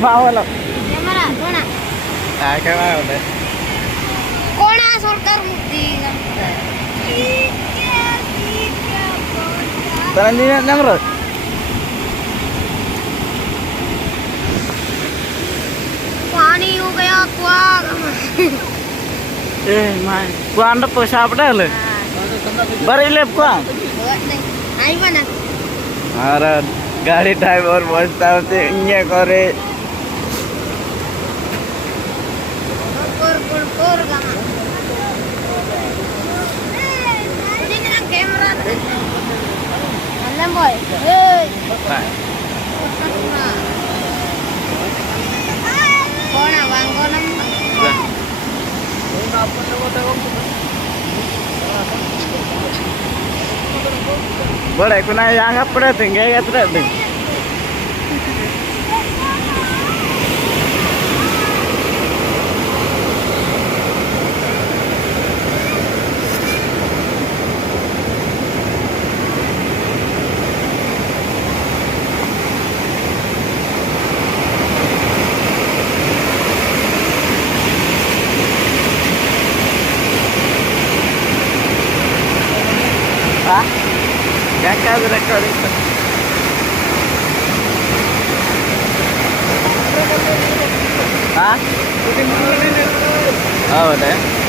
mau lo. Cái mau đấy. कोणा सरकार मुक्ती Taran din nang ro. पानी हो गया कुआ माय कुआंड पैसा पड़े बरेले कुआ आई बना अरे गाड़ी ड्राइवर बसता होते ये करे core gamma ini kan kamera Alam boy kona bang kona बड़े कुना यहाँ पड़े थे क्या तरह थे क्या क्या recording हाँ oh deh